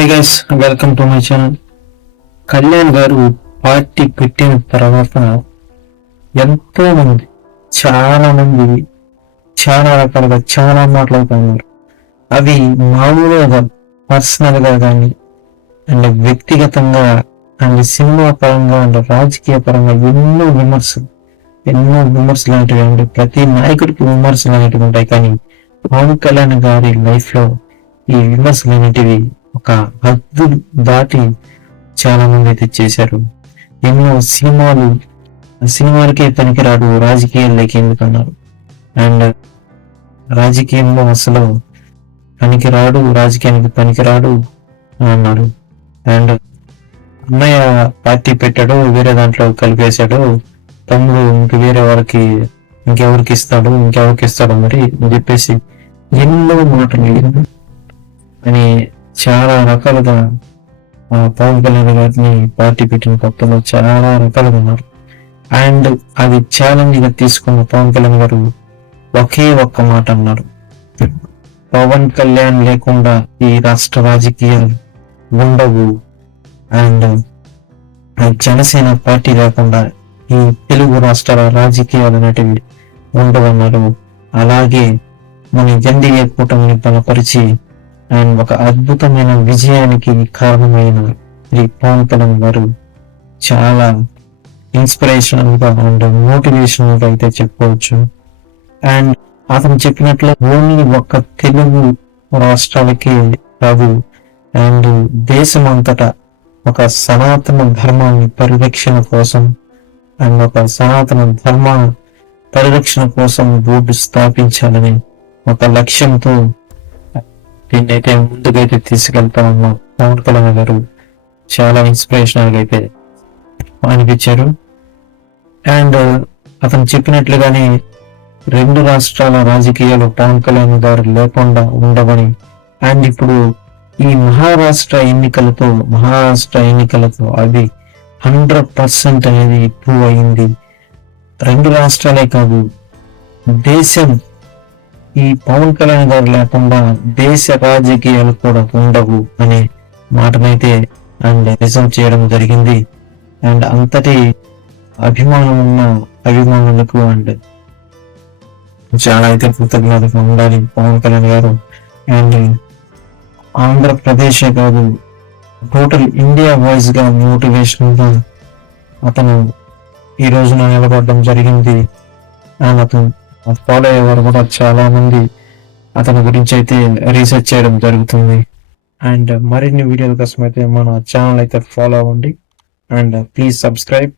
Hi guys, welcome to my channel. Kalyan గారు party పెట్టిన తర్వాత ఎంతో మంది చాలా మంది చాలా రకాలుగా చాలా మాట్లాడుతున్నారు. అవి మామూలుగా పర్సనల్ గా కానీ అండ్ వ్యక్తిగతంగా అండ్ సినిమా పరంగా అండ్ రాజకీయ పరంగా ఎన్నో విమర్శలు అనేటివి అండి. ప్రతి నాయకుడికి విమర్శలు అనేటివి ఉంటాయి, కానీ పవన్ కళ్యాణ్ గారి లైఫ్ లో ఈ విమర్శలు అనేటివి ఒక హద్దు దాటి చాలా మంది అయితే చేశారు. ఎన్నో సినిమాలకే పనికిరాడు, రాజకీయాల్లోకి ఎందుకన్నారు. అండ్ రాజకీయంలో అసలు రాజకీయానికి పనికిరాడు అని అన్నాడు. అండ్ అన్నయ్య పార్టీ పెట్టాడు, వేరే దాంట్లో కలిపేశాడు, తమ్ముడు వేరే వాళ్ళకి ఇంకెవరికి ఇస్తాడు మరి అని చెప్పేసి ఎన్నో మాటలు అని చాలా రకాలుగా పవన్ కళ్యాణ్ గారిని పార్టీ పెట్టిన కొత్తలో చాలా రకాలుగా ఉన్నారు. అండ్ అది ఛాలెంజ్ గా తీసుకున్న పవన్ కళ్యాణ్ గారు ఒకే ఒక్క మాట అన్నారు: పవన్ కళ్యాణ్ లేకుండా ఈ రాష్ట్ర రాజకీయాలు ఉండవు, అండ్ జనసేన పార్టీ లేకుండా ఈ తెలుగు రాష్ట్రాల రాజకీయాలు అనేటివి ఉండవన్నారు. అలాగే మన ఎన్డీఏ కూటమిని బలపరిచి అండ్ ఒక అద్భుతమైన విజయానికి కారణమైన శ్రీ పవన్ కళ్యాణ్ గారు చాలా ఇన్స్పిరేషనల్ గా అండ్ మోటివేషనల్ గా అయితే చెప్పుకోవచ్చు. అండ్ అతను చెప్పినట్లు ఓన్లీ ఒక్క తెలుగు రాష్ట్రాలకి కాదు, అండ్ దేశం అంతటా ఒక సనాతన ధర్మాన్ని పరిరక్షణ కోసం అండ్ ఒక సనాతన ధర్మ పరిరక్షణ కోసం బోర్డు స్థాపించాలని ఒక లక్ష్యంతో దీన్నైతే ముందుకైతే తీసుకెళ్తా ఉన్నాం. పవన్ కళ్యాణ్ గారు చాలా ఇన్స్పిరేషనల్ గా అయితే అనిపించారు. అండ్ అతను చెప్పినట్లుగానే రెండు రాష్ట్రాల రాజకీయాలు పవన్ కళ్యాణ్ గారు లేకుండా ఉండవని, అండ్ ఇప్పుడు ఈ మహారాష్ట్ర ఎన్నికలతో అది 100% అనేది ప్రూవ్ అయింది. రెండు రాష్ట్రాలే కాదు, దేశం ఈ పవన్ కళ్యాణ్ గారు లేకుండా దేశ రాజకీయాలు కూడా ఉండవు అనే మాటనైతే అండ్ నిజం చేయడం జరిగింది. అండ్ అంతటి అభిమానం ఉన్న అభిమానులకు అండ్ చాలా అయితే కృతజ్ఞతగా ఉండాలి పవన్ కళ్యాణ్ గారు. అండ్ ఆంధ్రప్రదేశే కాదు, టోటల్ ఇండియా వైజ్ గా మోటివేషన్ గా అతను ఈ రోజున నిలబడడం జరిగింది. అండ్ అతను ఫాలో అయ్యేవారు కూడా చాలా మంది అతని గురించి అయితే రీసెర్చ్ చేయడం జరుగుతుంది. అండ్ మరిన్ని వీడియోల కోసం అయితే మన ఛానల్ అయితే ఫాలో అవ్వండి అండ్ ప్లీజ్ సబ్స్క్రైబ్.